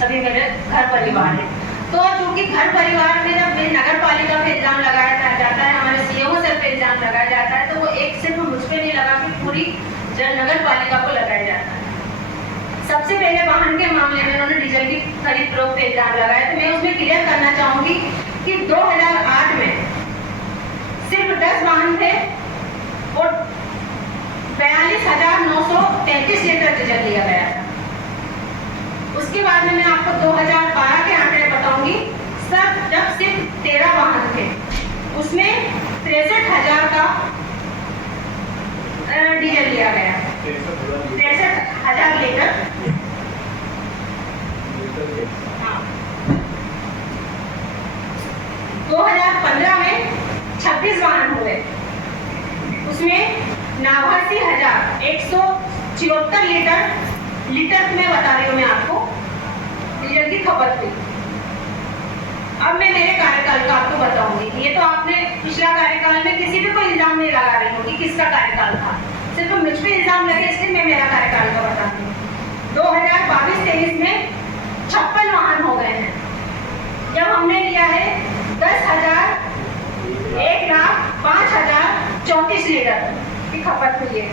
सभी मेरे घर परिवार है। तो चूंकि घर परिवार में जब मेरी नगर पालिका पे इल्जाम लगाया जाता है, हमारे सीएमओ सर पे इल्जाम लगाया जाता है, तो वो एक सिर्फ मुझ पे नहीं लगा कि पूरी नगर पालिका को लगाया जाता है। सबसे पहले वाहन के मामले में उन्होंने डीजल की खरीद फरोख्त पे इल्जाम लगाया। तो मैं उसमें क्लियर करना चाहूंगी कि 2008 में सिर्फ 10 वाहन थे और 42,933 लीटर डीजल लिया गया था। उसके बाद में मैं आपको 2012 के आंकड़े बताऊंगी। जब सिर्फ 13 वाहन थे, उसमें 63,000 का डीजल लिया गया, 63,000 लीटर। हाँ। 2015 में 26 वाहन हुए, उसमें 89,174 लीटर में बता रही हूँ मैं आपको डीजल की खपत हुई। अब मैं मेरे कार्यकाल का आपको बताऊंगी। ये तो आपने पिछला कार्यकाल में किसी भी कोई इल्जाम नहीं लगा रही हूँ कि किसका कार्यकाल था, सिर्फ मुझ पे इल्जाम लगे, इसलिए मैं मेरा कार्यकाल का बताती हूँ। 2022-23 में 56 वाहन हो गए हैं, जब हमने लिया है 1,05,34 लीटर की खपत हुई है।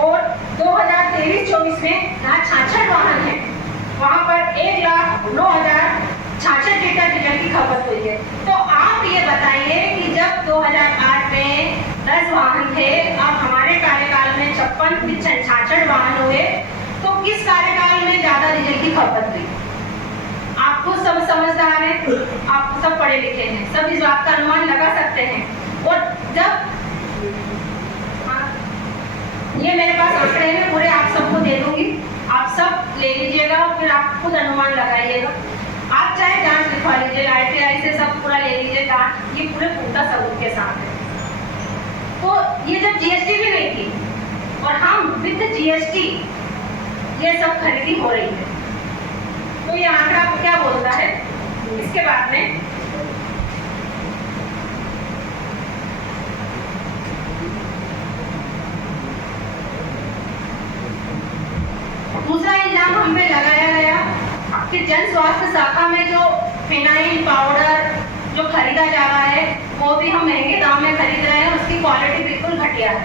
और 2023-24 में यहाँ 66 वाहन है, वहाँ पर 1,09,066 लीटर डीजल की खपत हुई है। तो आप ये बताइए कि जब 2008 में 10 वाहन थे, अब हमारे कार्यकाल में 56-66 वाहन हुए, तो किस कार्यकाल में ज्यादा डीजल की खपत हुई? आपको सब समझदार हैं, आप सब पढ़े लिखे हैं, सब इस बात का अनुमान लगा सकते हैं। और जब ये मेरे पास आंकड़े हैं, पूरे आप सबको दे दूंगी, आप सब ले लीजिएगा और फिर आप खुद अनुमान लगाइएगा। आप चाहे जांच लिखवा लीजिए, ITI से सब पूरा ले लीजिए जांच, ये पूरे पूरा सबूत के साथ है। तो ये जब GST भी नहीं थी और हम विद GST ये सब खरीदी हो रही है, तो ये आंकड़ा क्या बोलता है? इसके बाद में दूसरा इल्जाम हम पे लगाया गया कि जन स्वास्थ्य शाखा में जो फिनाइल पाउडर जो खरीदा जा रहा है, वो भी हम महंगे दाम में खरीद रहे हैं, उसकी क्वालिटी बिल्कुल घटिया है।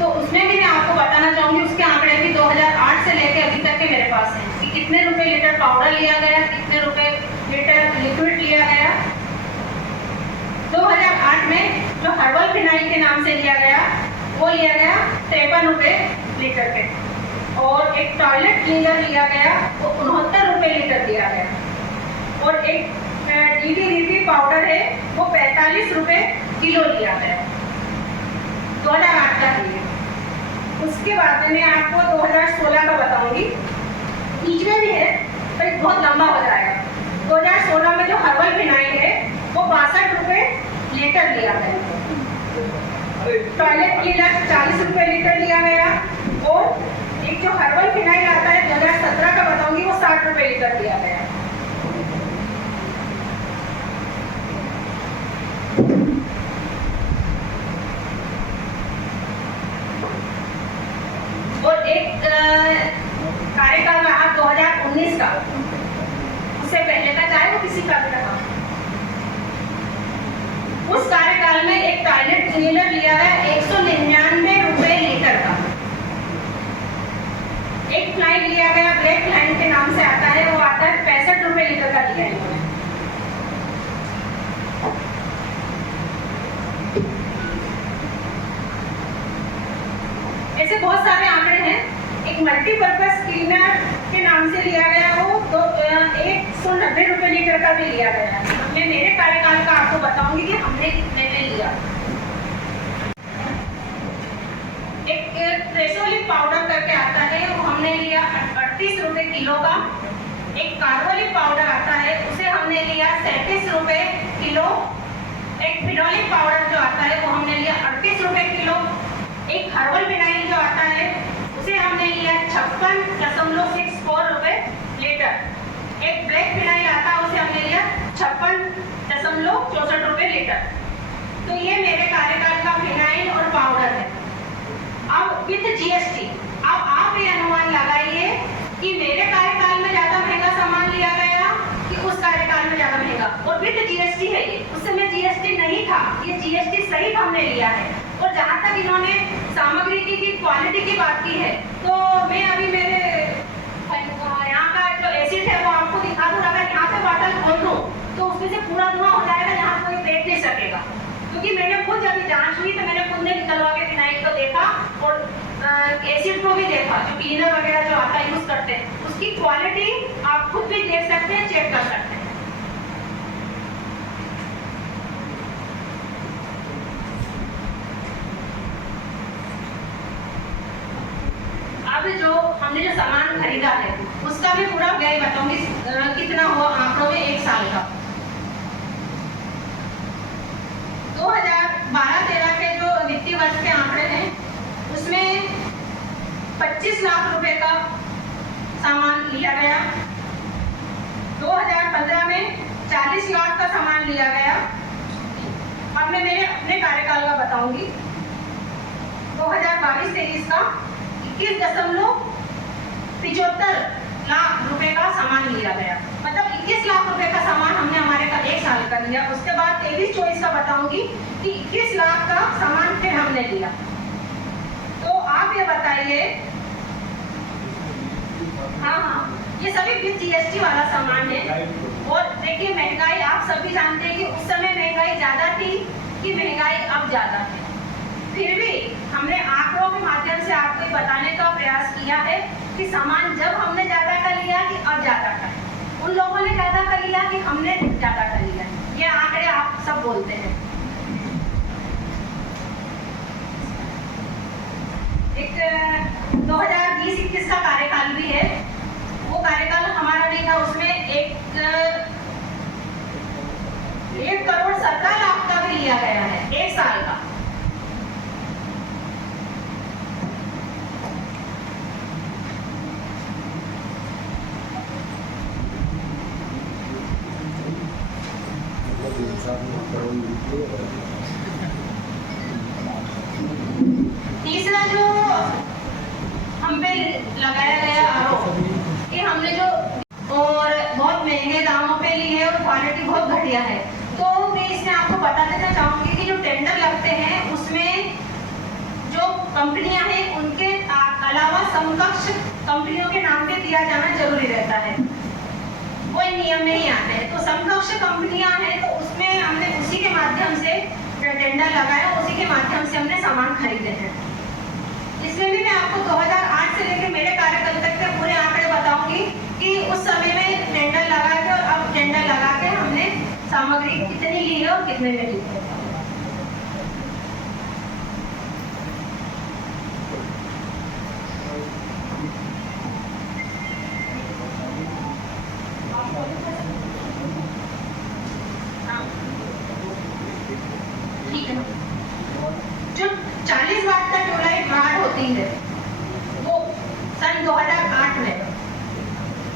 तो उसमें भी मैं आपको बताना चाहूंगी, उसके आंकड़े भी 2008 से लेके अभी तक के मेरे पास हैं कि कितने रुपए लीटर पाउडर लिया गया, कितने रुपए लीटर लिक्विड लिया गया। 2008 में जो हर्बल फिनाइल के नाम से लिया गया, वो लिया गया 53 रुपए लीटर पे, और एक टॉयलेट क्लीनर लिया गया, वो 69 रुपए लीटर दिया गया, और एक DDT पाउडर है, वो 45 रुपए किलो लिया गया। 2008 का है। उसके बाद में आपको 2016 का बताऊंगी, बीच में भी है पर बहुत लंबा हो जाएगा। 2016 में जो हर्बल फिनाइल है, वो 62 रुपए लीटर लिया गया, टॉयलेट क्लीनर 40 रुपए लीटर लिया गया, और एक जो हर्बल फिनाइल आता है 2017 का बताऊंगी, वो 60 रुपए लीटर दिया गया। और एक कार्यकाल रहा 2019 का, उससे पहले का चाहे वो किसी का भी रहा, उस कार्यकाल में एक टॉयलेट क्लीनर लिया है 199 रुपए लीटर का। एक फ्लाइट लिया गया, ब्लैक फ्लाइट के नाम से आता है, वो आता है 65 रुपए लीटर का लिया है। ऐसे बहुत सारे आंकड़े हैं। एक मल्टीपर्पज क्लीनर के नाम से लिया गया, वो तो 190 रुपए लीटर का भी लिया गया। मैं मेरे कार्यकाल का आपको बताऊंगी कि हमने कितने में लिया। एक ट्रेसोलिक पाउडर करके आता है, वो हमने लिया 38 रुपए किलो का। एक कार्बोलिक पाउडर आता है, उसे हमने लिया 37 रुपए किलो। एक फिनोलिक पाउडर जो आता है, वो हमने लिया 38 रुपए किलो। एक हर्बल फिनाइल जो आता है, उसे हमने लिया 56.64 रुपए लीटर। एक ब्लैक फिनाइल आता है, उसे हमने लिया 56.64 रुपए लीटर। तो ये मेरे कार्यकाल का फिनाइल और पाउडर है। अब विद GST, अब आप ये अनुमान लगाइए कि मेरे कार्यकाल में ज्यादा महंगा, और विद जीएसटी है ये, उस समय जीएसटी नहीं था, ये जीएसटी सहित हमने लिया है। और जहाँ तक इन्होंने सामग्री की क्वालिटी की बात की है, तो मैं अभी मेरे यहाँ का जो एसिड है वो आपको दिखा दूँ। अगर यहाँ पे बॉटल खोल दूँ तो उसमें से पूरा धुआं हो जाएगा, यहाँ कोई देख नहीं सकेगा, क्योंकि मैंने खुद जब जांच हुई तो मैंने खुद ने निकलवा के फिनाइल को देखा और एसिड को भी देखा, जो क्लीनर वगैरह जो आता है यूज करते हैं, उसकी क्वालिटी आप खुद भी देख सकते हैं, चेक कर सकते हैं। अब जो हमने जो सामान खरीदा है उसका भी पूरा व्यय बताऊंगी कितना हुआ आंकड़ों में एक साल का। 2012-13 के जो वित्तीय वर्ष के आंकड़े हैं उसमें 25 लाख रुपए का सामान लिया गया। 2015 में 40 लाख का सामान लिया गया। अब मैं मेरे अपने कार्यकाल का बताऊंगी। 2022-23 का 21.75 लाख रुपए का सामान लिया गया, मतलब 21 लाख रुपए का सामान हमने हमारे का एक साल का लिया। उसके बाद 23-24 का बताऊंगी कि 21 लाख का सामान फिर हमने लिया। तो आप ये बताइए, हाँ, ये सभी विद जीएसटी वाला सामान है। और देखिए महंगाई आप सभी जानते हैं कि उस समय महंगाई ज्यादा थी कि महंगाई अब ज्यादा है, फिर भी हमने आंकड़ों के माध्यम से आपको बताने का प्रयास किया है कि सामान जब हमने ज्यादा का लिया कि अब ज्यादा का है, उन लोगों ने ज्यादा का लिया कि हमने ज्यादा का लिया, ये आंकड़े आप सब बोलते हैं। एक 2020-21 का कार्यकाल भी है, वो कार्यकाल हमारा नहीं था, उसमें 1 करोड़ 70 लाख का भी लिया गया है एक साल का। तीसरा जो हम पे लगाया गया आरोप कि हमने जो और बहुत महंगे दामों पे ली है और क्वालिटी बहुत घटिया है, तो मैं इसमें आपको बता देना चाहूंगी कि जो टेंडर लगते हैं उसमें जो कंपनियां हैं उनके अलावा समकक्ष कंपनियों के नाम पे दिया जाना जरूरी रहता है, वो नियम में ही आते हैं। तो समकक्ष कंपनियां हैं तो उसमें हमने उसी के माध्यम से टेंडर लगाया, उसी के माध्यम से हमने सामान खरीदे हैं। इसमें भी मैं आपको 2008 से लेकर मेरे कार्यकाल तक के पूरे आंकड़े बताऊंगी कि उस समय में टेंडर लगा के और अब टेंडर लगा के हमने सामग्री कितनी ली है और कितने में ली है। जो 40 वाट का ट्यूबलाइट रॉड होती है वो सन 2008 में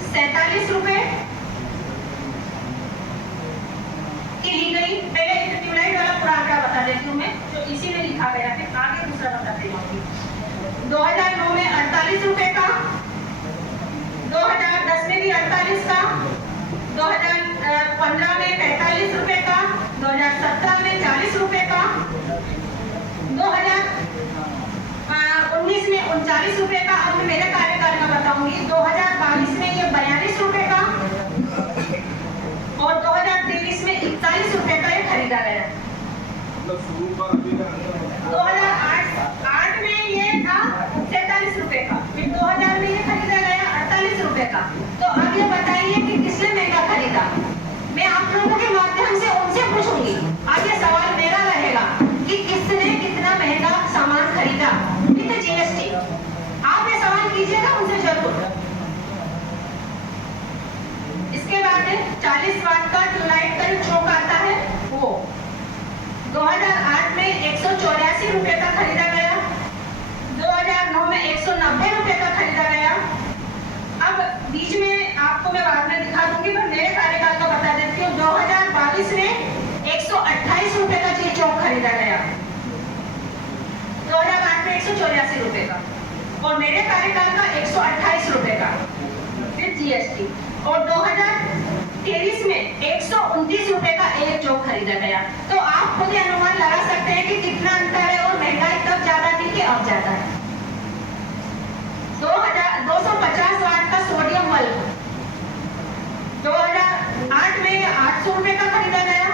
47 रुपए की ली गई। पहले ट्यूबलाइट वाला पूरा आंकड़ा बता देती हूँ मैं, जो इसी में लिखा गया है, आगे दूसरा बताती हूँ। 2009 में 48 रुपए का, 2010 में भी 48 का, 2015 में 45 रुपए का, 2017 में 40 रुपए का, 2019 में 39 रुपए का। अब मैं मेरे कार्यकाल का बताऊंगी। 2022 में ये 42 रुपए का और 2023 में 41 रुपए का ये खरीदा गया। 2008 में ये था 47 रुपए का, फिर 2000 में ये खरीदा गया 48 रुपए का। तो अब ये बताइए कि किसने महंगा खरीदा? मैं आप लोगों के माध्यम से उनसे पूछूंगी। आज ये सवाल मेरा रहेगा कि किसने कितना महंगा सामान खरीदा विद जीएसटी। आप ये सवाल कीजिएगा उनसे जरूर। इसके बाद 40 वाट का ट्यूबलाइट का जो चौक आता है वो 2008 में 184 रुपए का खरीदा गया, 2009 में 190 रुपए का खरीदा गया। अब बीच में आपको मैं बाद में दिखा दूंगी, पर मेरे कार्यकाल का बता देती हूँ। 2022 में 128 रुपए का ये चौक खरीदा गया, 2008 में 184 रुपए का, और मेरे कार्यकाल का 128 रुपए का विद जीएसटी। और 2023 23 में 129 रुपए का एक जॉब खरीदा गया। तो आप खुद ही अनुमान लगा सकते हैं कि कितना अंतर है, और महंगाई तब ज्यादा थी कि अब ज्यादा है। 250 वाट का सोडियम बल्ब 2008 में 800 रुपए का खरीदा गया,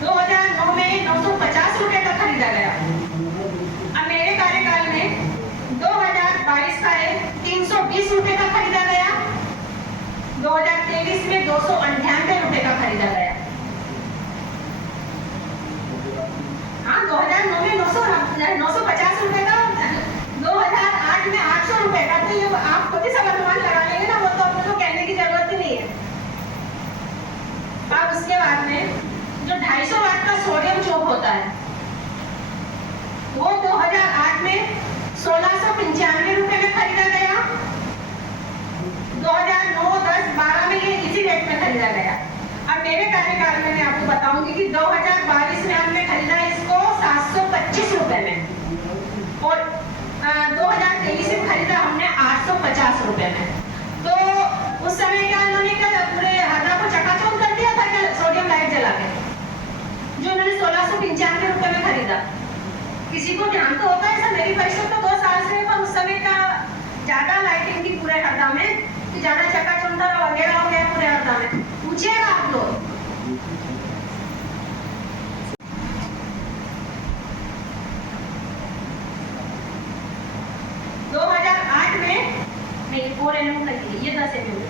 2009 में 950 रुपए का खरीदा गया। अब मेरे कार्यकाल में 2022 का है 320 रुपए का खरीदा गया, 2023 में 298 रुपए का खरीदा गया। हाँ, 2009 में 950 रुपए का, 2008 में 800 रुपए का। तो ये आप खुद ही सब अनुमान लगा लेंगे ना, वो तो आपको कहने की जरूरत ही नहीं है। अब उसके बाद में जो 250 वाट का सोडियम चौक होता है, वो 2008 में 1695 रुपए में खरीदा गया, 2009, 10, 12 में ये इसी रेट में खरीदा गया। अब मेरे कार्यकाल में मैं आपको बताऊंगी कि 2022 में हमने खरीदा इसको 725 रुपए में, और 2023 में खरीदा हमने 850 रुपए में। तो उस समय क्या उन्होंने पूरे हरदा को चकाचौंध कर दिया था क्या सोडियम लाइट जला के, जो उन्होंने 1695 रुपए में खरीदा। किसी को ध्यान तो होता है, ऐसा मेरी परिषद तो 2 साल से, पर उस समय का ज्यादा लाइटिंग थी पूरे हरदा में, ज्यादा चकाचौंध वगैरह हो गया पूरे हरदा में, पूछिएगा आप लोग। नहीं 4 mm का ये 10 mm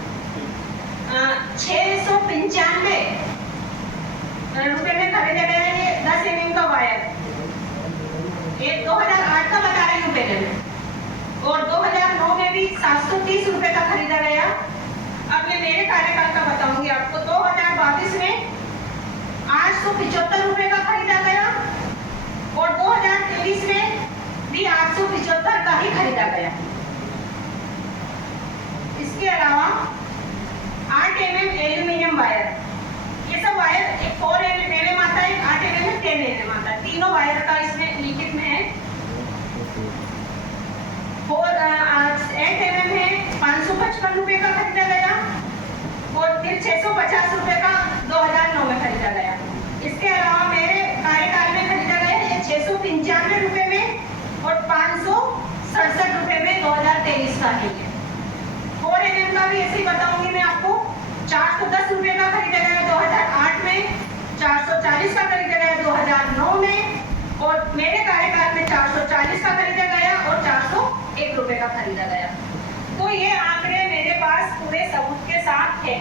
695 रुपए में खरीदा गया ये 10 mm का वायर। ये 2008 का बता रही हूँ पहले में, और 2009 में भी 730 रुपए का खरीदा गया। अब मैं मेरे कार्यकाल का बताऊंगी आपको। 2022 में 875 रुपए का खरीदा गया, और 2023 में भी 875 का ही खरीदा गया। इसके अलावा 8 mm एल्यूमिनियम वायर, ये सब वायर, एक 4 mm आता है, 8 mm 10 mm आता है, तीनों वायर का इसमें लिखित में है। 8 mm है 555 रुपए का खरीदा गया, और फिर 650 रुपए का 2009 में खरीदा गया। इसके अलावा मेरे कार्यकाल में खरीदा गया ये 695 रुपए में, और 567 रुपए में 2023 का है। 4 mm का भी ऐसे ही बताऊंगी मैं आपको। 410 रुपए का खरीदा गया 2008 में, 440 का खरीदा गया 2009 में, और मेरे कार्यकाल में 440 का खरीदा गया, और 401 रुपए का खरीदा गया। तो ये आंकड़े मेरे पास पूरे सबूत के साथ है।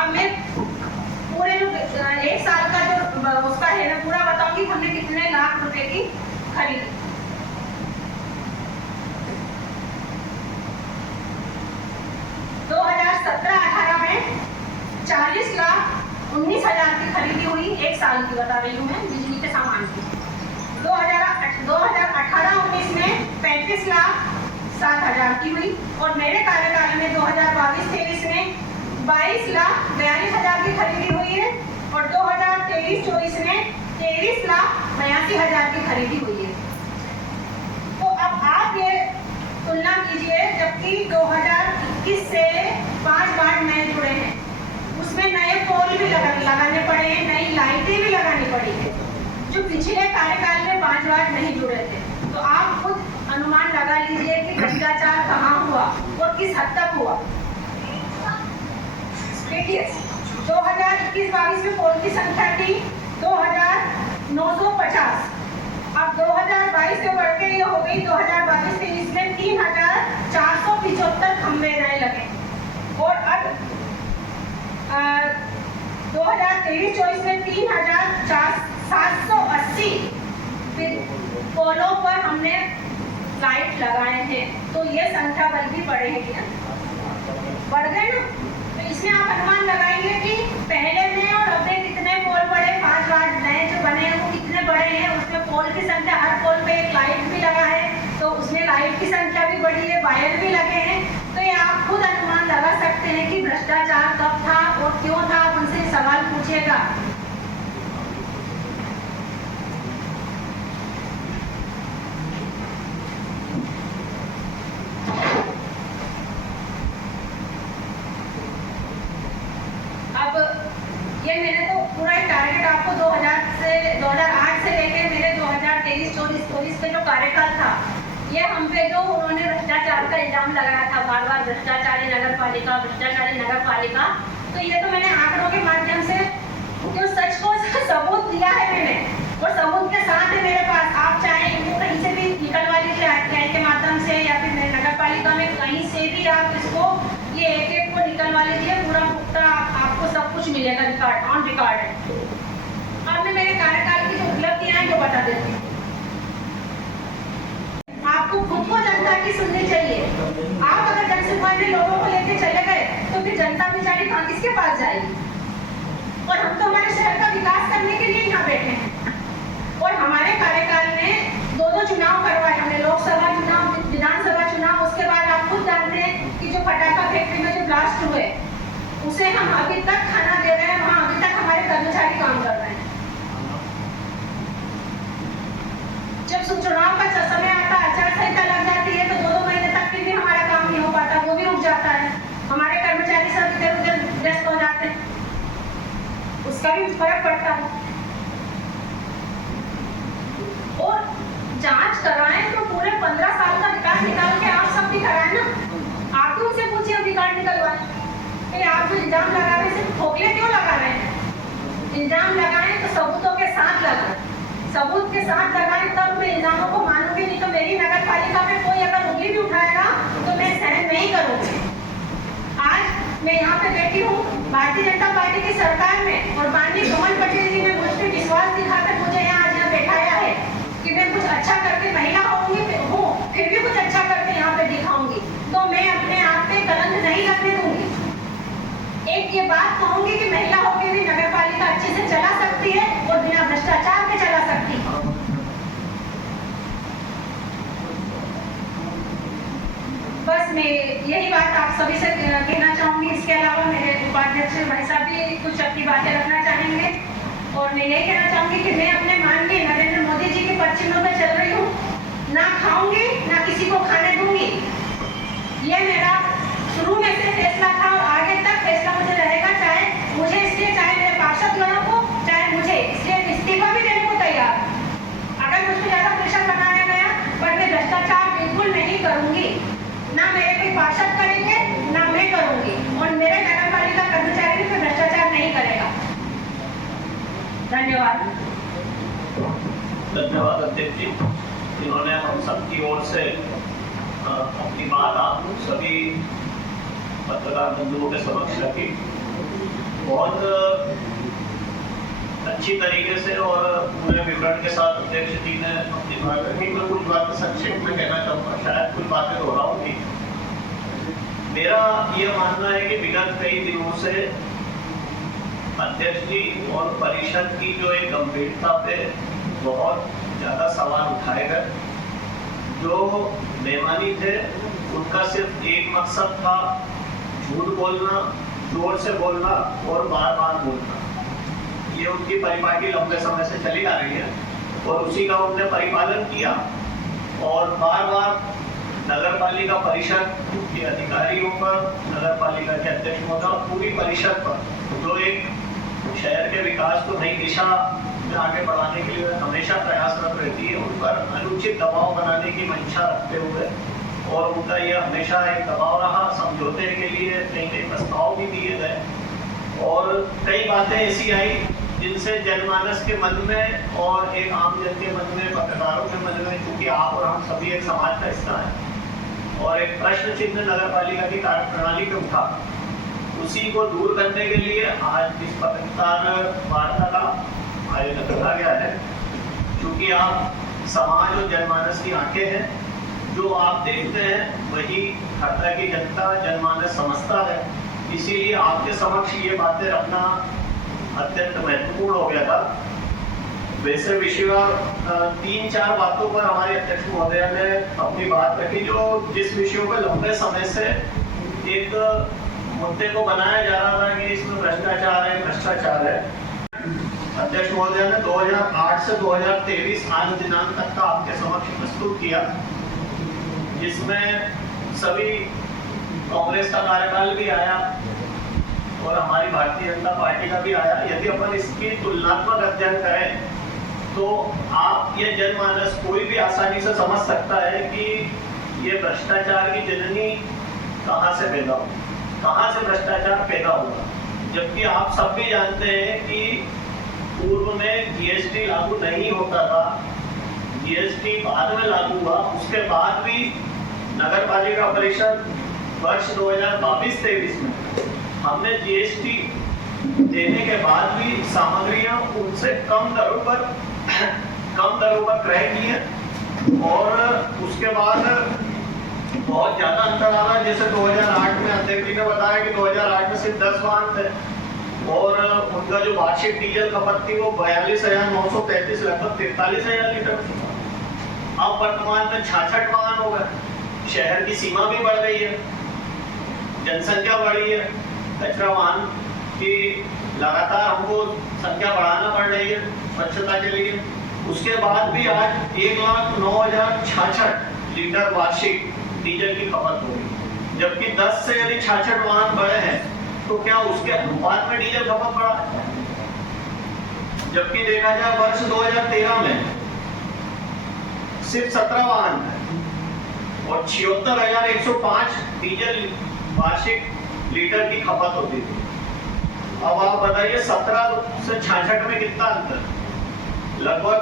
अब मैं पूरे जो 1 साल का जो उसका है ना पूरा बताऊंगी हमने कितने लाख रुपए की खरीदी। 2017-18 में 40,19,000 की खरीदी हुई, 1 साल की बता रही हूँ मैं, बिजली के सामान की। 2018-19 में 35,07,000 की हुई, और मेरे कार्यकाल में 2022-23 में 22,42,000 की खरीदी हुई है, और 2023-24 में 23,82,000 की खरीदी हुई है। तो अब आप ये तुलना कीजिए, जबकि 2021 से 5 वाट नए जुड़े हैं, उसमें नए पोल भी लगाने पड़े हैं, नई लाइटें भी लगानी पड़ी है, जो पिछले कार्यकाल में 5 वाट नहीं जुड़े थे। तो आप खुद अनुमान लगा लीजिए कि भ्रष्टाचार कहाँ हुआ और किस हद तक हुआ। देखिए 2021-22 में पोल की संख्या थी 2,950, अब 2022 से बढ़ के ये हो गई 2022-23 में 3,475 खंभे नए लगे, और अब 2023-24 में 3,780 पोलों पर हमने लाइट लगाए हैं। तो ये संख्या बल भी बढ़ेगी, बढ़ गए ना। तो इसमें आप अनुमान लगाएंगे कि पहले में और अब में कितने पोल बढ़े, 5 वाट नए जो बने हैं वो कितने बड़े हैं। उसमें पोल की संख्या, हर पोल पे एक लाइट भी लगा है, तो उसमें लाइट की संख्या भी बढ़ी है, वायर भी लगे हैं। तो ये आप खुद अनुमान लगा सकते हैं कि भ्रष्टाचार कब था और क्यों था। आप उनसे सवाल पूछिएगा। ये मैंने तो पूरा एक टारगेट आपको 2008 से लेके मेरे 2023-24 पे जो कार्यकाल था, ये हम पे जो उन्होंने भ्रष्टाचार का इल्जाम लगाया था, बार बार भ्रष्टाचारी नगर पालिका, तो ये तो मैंने आंकड़ों के माध्यम से जो सच को सबूत दिया है मैंने, और सबूत के साथ है मेरे पास। आप चाहे इनको कहीं से भी निकलवा लीजिए, आरटीआई के माध्यम से या फिर नगर पालिका में कहीं से भी आप इसको ये एक को निकलवा लीजिए, पूरा पुख्ता आपको सब कुछ मिलेगा, रिकॉर्ड ऑन रिकॉर्ड है। अब मैं मेरे कार्यकाल की जो उपलब्धियां हैं वो बता देती हूँ। आपको खुद को जनता की सुननी चाहिए। आप अगर जनसुनवाई में लोगों को लेके चले गए तो फिर जनता बेचारी कहाँ किसके पास जाएगी? और हम तो हमारे शहर का विकास करने के लिए यहाँ बैठे हैं। और हमारे कार्यकाल में 2 चुनाव करवाए हमने, लोकसभा चुनाव, विधानसभा चुनाव। उसके बाद आप खुद जानते हैं कि जो पटाखा फैक्ट्री में जो ब्लास्ट हुए, उसे हम अभी तक खाना दे रहे हैं, वहाँ अभी तक हमारे कर्मचारी काम कर रहे हैं। जब चुनाव का समय आता, आचार संहिता लग जाती है, तो 2 महीने तक फिर भी हमारा काम नहीं हो पाता, वो भी रुक जाता है। हमारे कर्मचारी सब इधर उधर व्यस्त हो जाते हैं, उसका भी फर्क पड़ता है। और जांच कराएं तो पूरे 15 साल का रिकॉर्ड निकाल के आप सब भी कराएं ना। आप भी उनसे पूछिए, हम रिकॉर्ड निकलवाएं कि आप जो इल्जाम लगा रहे हैं सिर्फ खोखले क्यों लगा रहे हैं? इल्जाम लगाएं तो सबूतों के साथ लगाएं, सबूत के साथ लगाएं, तब मैं इल्जामों को मानूंगी। नहीं तो मेरी नगर पालिका में कोई अगर उंगली भी उठाएगा तो मैं सहन नहीं करूंगी। आज मैं यहाँ पे बैठी हूँ भारतीय जनता पार्टी की सरकार में, और माननीय कमल पटेल जी ने मुझ पर विश्वास दिखाकर मुझे आज यहाँ बैठाया है कि मैं कुछ अच्छा करके महिला हूँ, फिर भी कुछ अच्छा करके यहाँ पे दिखाऊंगी। तो मैं अपने आप पे कलंक नहीं लगने दूंगी। एक ये बात कहूंगी कि महिला होकर भी नगर पालिका अच्छे से चला सकती है और बिना भ्रष्टाचार के चला सकती है। बस मैं यही बात आप सभी से कहना चाहूंगी। इसके अलावा मेरे उपाध्यक्ष भाई साहब भी कुछ अपनी बातें रखना चाहेंगे। और मैं यही कहना चाहूंगी कि मैं अपने माननीय नरेंद्र मोदी जी के पद चिन्हों पर चल रही हूँ। ना खाऊंगी ना किसी को खाने दूंगी, ये मेरा शुरू में से फैसला था और आगे तक फैसला मुझे रहेगा। चाहे मुझे इसलिए, चाहे मेरे पार्षद गणों को, चाहे मुझे इसलिए इस्तीफा भी देने को तैयार। अगर मुझको ज्यादा प्रेशर बनाया गया, पर मैं भ्रष्टाचार बिल्कुल नहीं करूंगी। ना मेरे कोई पार्षद करेंगे ना मैं करूंगी, और मेरे नगर पालिका कर्मचारी भी भ्रष्टाचार नहीं करेगा। धन्यवाद। धन्यवाद अध्यक्ष जी, जिन्होंने हम सबकी ओर से अपनी बात आप सभी पत्रकार बंधुओं के समक्ष रखी। बहुत अच्छी तरीके से और पूरे विवरण के साथ अध्यक्ष जी ने अपनी बात रखी। मैं कुछ बातें संक्षेप में कहना चाहूँगा, शायद कुछ बातें दोहराऊंगी। मेरा ये मानना है कि विगत कई दिनों से अध्यक्ष जी और परिषद की जो एक गंभीरता पे बहुत ज़्यादा सवाल उठाए गए। जो बेईमानी थे उनका सिर्फ एक मकसद था, झूठ बोलना, जोर से बोलना और बार बार बोलना। ये उनकी परिपाटी लंबे समय से चली आ रही है और उसी का उन्होंने परिपालन किया। और बार बार नगर पालिका परिषद के अधिकारियों पर, नगर पालिका के अध्यक्ष महोदय, पूरी परिषद पर, जो एक शहर के विकास को नई दिशा में आगे बढ़ाने के लिए हमेशा प्रयासरत रहती है, उन पर अनुचित दबाव बनाने की मंशा रखते हुए, और उनका ये हमेशा एक दबाव रहा। समझौते के लिए कई कई प्रस्ताव भी दिए गए और कई बातें ऐसी आई जिनसे जनमानस के मन में और एक आम जन के मन में, पत्रकारों के मन में, क्योंकि आप और हम सभी एक समाज का हिस्सा है, और एक प्रश्न चिन्ह नगर पालिका की कार्य प्रणाली में उठा। उसी को दूर करने के लिए आज इस पत्रकार वार्ता का आयोजन रखा गया है। क्योंकि आप समाज और जनमानस की आंखें हैं, जो आप देखते हैं वही खर्रा की जनता, जनमानस समझता है। इसीलिए आपके समक्ष ये बातें रखना अत्यंत महत्वपूर्ण हो गया था। वैसे विषय 3-4 बातों पर हमारे अध्यक्ष महोदय ने अपनी बात रखी, जो जिस विषयों पर लंबे समय से एक मुद्दे को बनाया जा रहा था कि इसमें भ्रष्टाचार है। अध्यक्ष महोदय ने 2008 से 2023 आज दिनांक तक का आपके समक्ष प्रस्तुत किया, जिसमें सभी कांग्रेस का कार्यकाल भी आया, और हमारी भारतीय जनता पार्टी का भी आया। यदि अपन इसकी तुलनात्मक अध्ययन करें तो आप ये जनमानस कोई भी आसानी से समझ सकता है कि ये भ्रष्टाचार की जननी कहाँ से पैदा हुई, कहाँ से भ्रष्टाचार पैदा हुआ। जबकि आप सब भी जानते हैं कि पूर्व में जीएसटी लागू नहीं होता था, जीएसटी बाद में लागू हुआ। उसके बाद भी नगर पालिका परिषद वर्ष 2022-23 में हमने जीएसटी देने के बाद भी सामग्रियां उनसे कम दरों पर क्रय की है। और उसके बाद बहुत ज्यादा अंतर आ रहा है। जैसे 2008 में अध्यक्ष जी ने बताया कि 2008 में सिर्फ 10 वाहन थे और उनका जो वार्षिक डीजल खपत थी वो 42,933 लगभग 43,000 लीटर थी। अब वर्तमान में 66 वाहन हो गए। शहर की सीमा भी बढ़ गई है, जनसंख्या बढ़ी है, कचरा वाहन की लगातार हमको संख्या बढ़ाना पड़ रही है स्वच्छता के लिए। उसके बाद भी आज 1,09,066 लीटर वार्षिक डीजल की खपत होगी। जबकि 10 से यदि 66 वाहन बढ़े हैं तो क्या उसके अनुपात में डीजल खपत बढ़ा है? जबकि देखा जाए वर्ष 2013 में सिर्फ 17 वाहन है और 76,105 डीजल वार्षिक लीटर की खपत होती थी। अब आप बताइए 17 से 66 में कितना अंतर? लगभग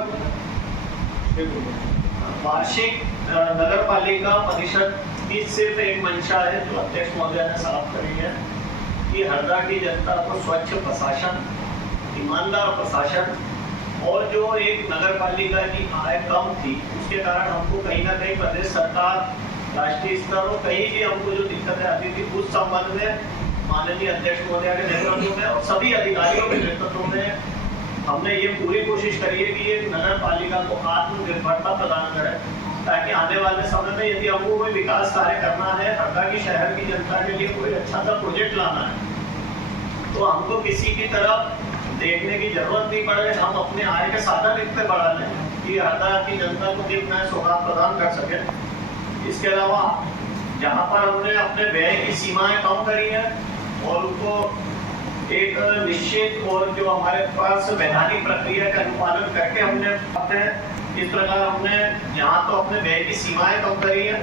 वार्षिक नगर पालिका परिषद की सिर्फ एक मंशा है जो अध्यक्ष महोदय ने साफ करी है कि हरदा की जनता को स्वच्छ प्रशासन, ईमानदार प्रशासन और जो एक नगर पालिका की आय कम थी उसके कारण हमको कहीं ना कहीं प्रदेश सरकार, राष्ट्रीय स्तर और कहीं भी हमको जो दिक्कतें आती थी उस संबंध में माननीय अध्यक्ष महोदय के नेतृत्व में और सभी अधिकारियों के नेतृत्व में हमने ये पूरी कोशिश करी है कि ये नगर पालिका को आत्मनिर्भरता प्रदान करे, ताकि आने वाले समय में यदि हमको कोई विकास कार्य करना है, हरदा की शहर की जनता के लिए कोई अच्छा सा प्रोजेक्ट लाना है तो हमको किसी की तरफ देखने की जरूरत नहीं पड़े। हम अपने आय के साधन इतने बढ़ा लें कि हरदा की जनता को कितना सौगात प्रदान कर सके। इसके अलावा जहाँ पर हमने अपने व्यय की सीमाएं कम करी है और उनको एक निश्चित और जो हमारे पास वैधानिक प्रक्रिया का अनुपालन करके हमने अपने इस प्रकार हमने यहाँ तो अपने व्यय की सीमाएं कम करी है।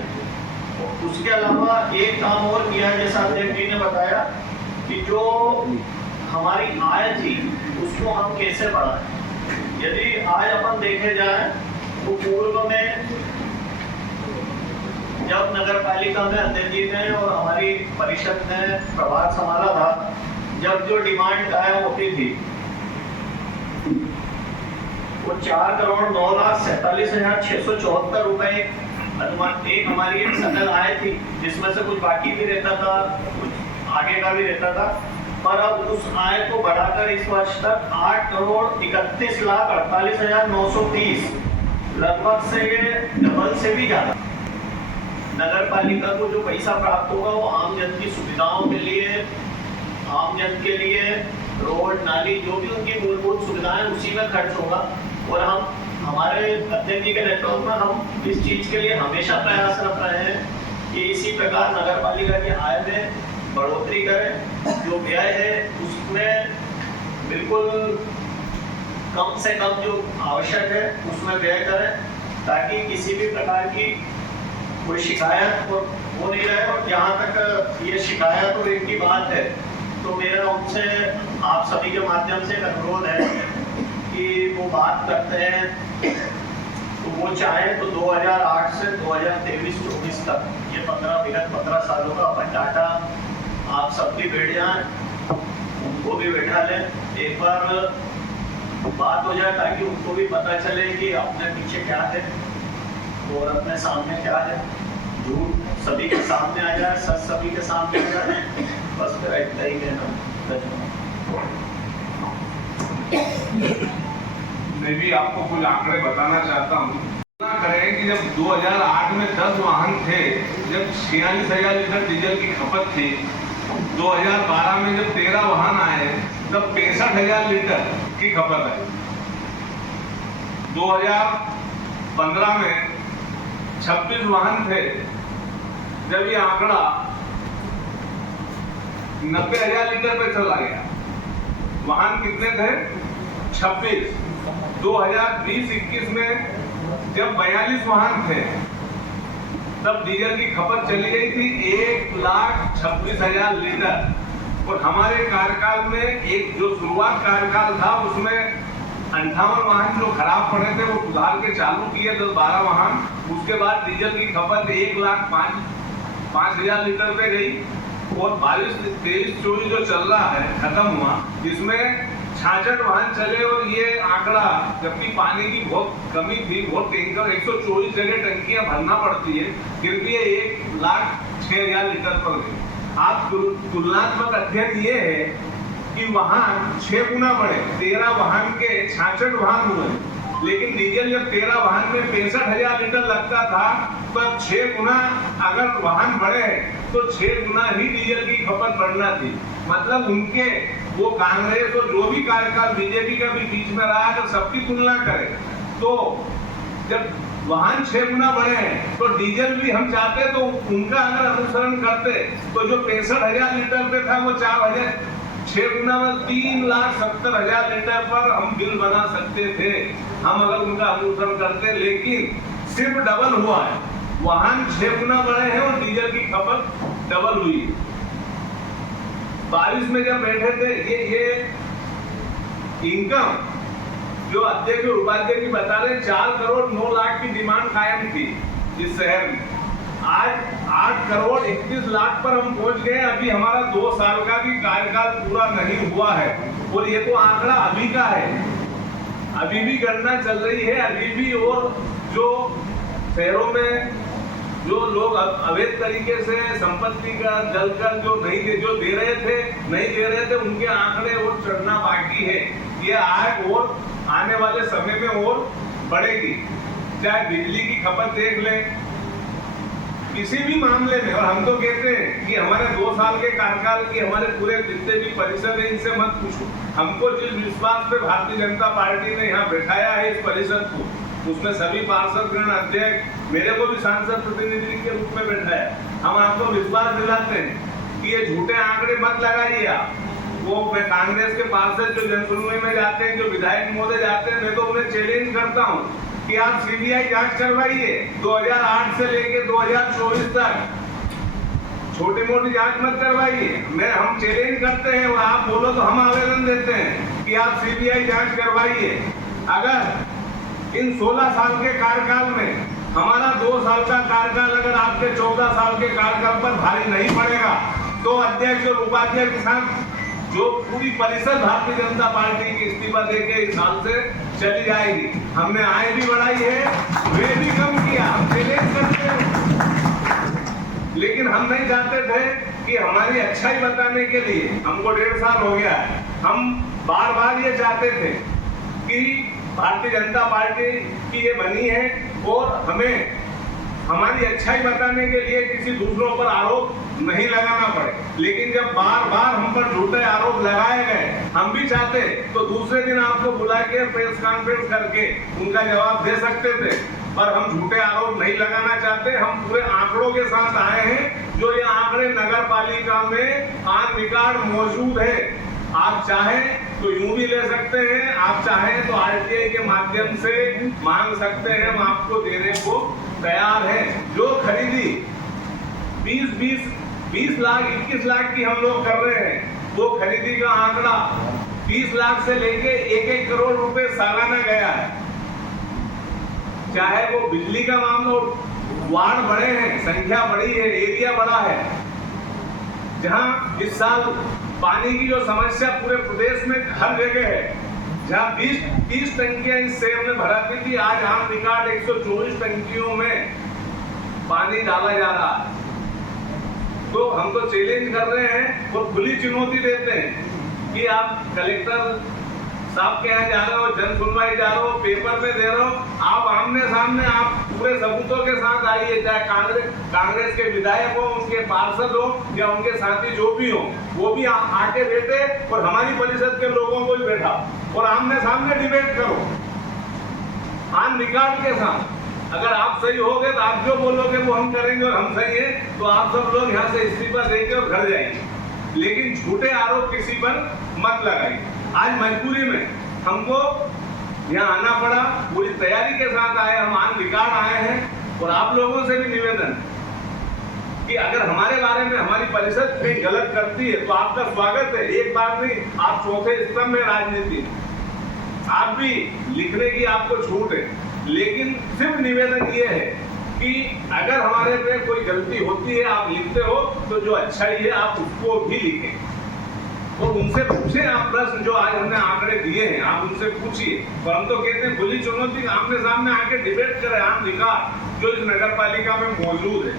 उसके अलावा एक काम और किया है, जैसा अध्यक्ष जी ने बताया कि जो हमारी आय थी उसको हम कैसे बढ़ाएं। यदि आज अपन देखे जाए तो पूर्व में जब नगर पालिका में अध्यक्ष जी ने और हमारी परिषद ने प्रभार संभाला था, जब जो डिमांड कायम होती थी वो 4,09,47,674 रुपए अनुमान एक हमारी एक सकल आय थी, जिसमें से कुछ बाकी भी रहता था, कुछ आगे का भी रहता था। पर अब उस आय को बढ़ाकर इस वर्ष तक 8,31,48,930 लगभग से ये डबल से भी ज्यादा नगर पालिका को जो पैसा प्राप्त होगा वो आम जन की सुविधाओं के लिए, आम जन के लिए रोड नाली जो भी उनकी मूलभूत सुविधाएं उसी में खर्च होगा। और हम हमारे अध्यक्ष जी के नेतृत्व में हम इस चीज के लिए हमेशा प्रयासरत रहे हैं कि इसी प्रकार नगर पालिका की आय में बढ़ोतरी करें, जो व्यय है उसमें बिल्कुल कम से कम जो आवश्यक है उसमें व्यय करें, ताकि किसी भी प्रकार की कोई शिकायत हो नहीं रहे। और जहाँ तक ये शिकायत और इनकी बात है तो मेरा उनसे आप सभी के माध्यम से एक अनुरोध है कि वो बात करते हैं तो वो चाहे तो 2008 से 2023-24 तक ये 15 सालों का अपन डाटा आप सबकी बैठ जाए, उनको भी बैठा लें, एक बार बात हो जाए ताकि उनको भी पता चले कि अपने पीछे क्या है और अपने सामने क्या है। झूठ सभी के सामने आ जाए, सच सभी के सामने आ जाए, बस मेरा इतना ही कहना। मैं भी आपको कुछ आंकड़े बताना चाहता हूँ। करें कि जब 2008 में 10 वाहन थे, जब 46,000 लीटर डीजल की खपत थी, 2012 में जब 13 वाहन आए तब 65,000 लीटर की खपत है। 2015 में 26 वाहन थे, जब ये आंकड़ा 90,000 लीटर पे चला गया। वाहन कितने थे? 26। 2020-21 में जब 42 वाहन थे तब डीजल की खपत चली गई थी 1,26,000 लीटर। और हमारे कार्यकाल में एक जो शुरुआत कार्यकाल था उसमें 58 वाहन जो खराब पड़े थे वो सुधार के चालू किए 10-12 वाहन। उसके बाद डीजल की खपत 1,05,000 लीटर पे गई। और 22-23-24 जो चल रहा है खत्म हुआ, इसमें 66 वाहन चले। और ये आंकड़ा, जबकि पानी की बहुत कमी थी, बहुत टैंकर 124 जगह टंकियां भरना पड़ती है, फिर भी ये 1,06,000 लीटर पर गई। आप तुलनात्मक अध्ययन ये है कि वाहन 6 गुना बढ़े, 13 वाहन के 66 वाहन हुए, लेकिन डीजल जब 13 वाहन में 65,000 लीटर लगता था तब 6 गुना अगर वाहन बढ़े तो 6 गुना ही डीजल की खपत बढ़ना थी। मतलब उनके वो कांग्रेस और जो भी कार्यकाल बीजेपी का भी बीच में रहा, अगर सबकी तुलना करें तो जब वाहन 6 गुना बढ़े हैं तो डीजल भी हम चाहते तो उनका अगर अनुसरण करते तो जो 65,000 लीटर पे था वो 6 गुना में 3,70,000 लीटर पर हम बिल बना सकते थे, हम अगर उनका अनुसरण करते। लेकिन सिर्फ डबल हुआ है, वाहन 6 गुना बढ़े हैं और डीजल की खपत डबल हुई। बारिश में जब बैठे थे ये इनकम जो अध्यक्ष और उपाध्यक्ष की बता रहे 4 करोड़ 9 लाख की डिमांड कायम थी इस शहर में। आज 8 करोड़ 31 लाख पर हम पहुंच गए। अभी हमारा 2 साल का भी कार्यकाल पूरा नहीं हुआ है और ये तो आंकड़ा अभी का है, अभी भी गणना चल रही है अभी भी। और जो शहरों में जो लोग अवैध तरीके से संपत्ति का जल कर जो दे रहे थे उनके आंकड़े और चढ़ना बाकी है। ये आय और आने वाले समय में और बढ़ेगी। चाहे बिजली की खपत देख लें, किसी भी मामले में। और हम तो कहते हैं कि हमारे 2 साल के कार्यकाल की हमारे पूरे जितने भी परिषद है इनसे मत पूछो। हमको जिस विश्वास पे भारतीय जनता पार्टी ने यहाँ बैठाया है इस परिषद को, उसमें सभी पार्षद गण अध्यक्ष, मेरे को भी सांसद प्रतिनिधि के रूप में बैठाया। हम आपको विश्वास दिलाते हैं कि ये झूठे आंकड़े मत लगाइए आप। वो कांग्रेस के पार्षद जो जनसुनवाई में जाते हैं, जो विधायक महोदय जाते हैं, मैं तो उन्हें चैलेंज करता हूँ कि आप सीबीआई जांच करवाइए 2008 से लेके 2024 तक, छोटी मोटी जांच मत करवाइए। हम चैलेंज करते हैं और आप बोलो तो हम आवेदन देते हैं कि आप सीबीआई जांच करवाइए। अगर इन 16 साल के कार्यकाल में हमारा 2 साल का कार्यकाल अगर आपके 14 साल के कार्यकाल पर भारी नहीं पड़ेगा तो अध्यक्ष और उपाध्यक्ष के साथ जो पूरी परिषद भारतीय जनता पार्टी की इस्तीफा देके इस साल से चली जाएगी। हमने आय भी बढ़ाई है, वे भी कम किया, हम चैलेंज करते हैं। लेकिन हम नहीं चाहते थे कि हमारी अच्छाई बताने के लिए, हमको 1.5 साल हो गया है, हम बार बार ये चाहते थे कि भारतीय जनता पार्टी की ये बनी है और हमें हमारी अच्छाई बताने के लिए किसी दूसरों पर आरोप नहीं लगाना पड़े। लेकिन जब बार बार हम पर झूठे आरोप लगाए गए, हम भी चाहते तो दूसरे दिन आपको बुला के प्रेस कॉन्फ्रेंस करके उनका जवाब दे सकते थे, पर हम झूठे आरोप नहीं लगाना चाहते। हम पूरे आंकड़ों के साथ आए हैं, जो ये आंकड़े नगर पालिका में ऑन रिकॉर्ड मौजूद है। आप चाहें तो यूं भी ले सकते हैं, आप चाहें तो आरटीआई के माध्यम से मांग सकते हैं, हम आपको देने को तैयार हैं। जो खरीदी 20 लाख 21 लाख की हम लोग कर रहे हैं, वो खरीदी का आंकड़ा 20 लाख से लेके 1-1 करोड़ रुपए सालाना गया है। चाहे वो बिजली का मामला, वार्ड बड़े हैं, संख्या बड़ी है, एरिया बड़ा है। जहां इस साल पानी की जो समस्या पूरे प्रदेश में हर जगह है, जहां 20-30 टंकियां इस शहर में भराती थी, आज आम रिकॉर्ड 124 टंकियों में पानी डाला जा रहा है। तो हम तो चैलेंज कर रहे हैं और खुली चुनौती देते हैं कि आप कलेक्टर साहब के यहाँ जा रहे हो, जन सुनवाई जा रहे हो, पेपर में दे रहे हो, आप आमने सामने आप पूरे सबूतों के साथ आइए। चाहे कांग्रेस के विधायक हो, उनके पार्षद हो या उनके साथी जो भी हो, वो भी आके बैठे और हमारी परिषद के लोगों को भी बैठा और आमने सामने डिबेट करो ऑन रिकॉर्ड के साथ। अगर आप सही होगे तो आप जो बोलोगे वो हम करेंगे, और हम सही है तो आप सब लोग यहाँ से इस्तीफा देके और घर जाएंगे। लेकिन झूठे आरोप किसी पर मत लगाइए। आज मजबूरी में हमको यहाँ आना पड़ा, पूरी तैयारी के साथ आए, हम ऑन रिकॉर्ड आए हैं और आप लोगों से भी निवेदन कि अगर हमारे बारे में हमारी परिषद कहीं गलत करती है तो आपका स्वागत है। एक बार नहीं, आप चौथे स्तंभ में राजनीति, आप भी लिखने की आपको छूट है, लेकिन सिर्फ निवेदन ये है कि अगर हमारे पे कोई गलती होती है, आप लिखते हो तो जो अच्छाई है आप उसको भी लिखें और उनसे पूछे आप प्रश्न जो आज हमने आंकड़े दिए हैं, आप उनसे पूछिए। और हम तो कहते हैं खुली चुनौती, आमने सामने आके डिबेट करें, आम निकाल जो इस नगर पालिका में मौजूद है।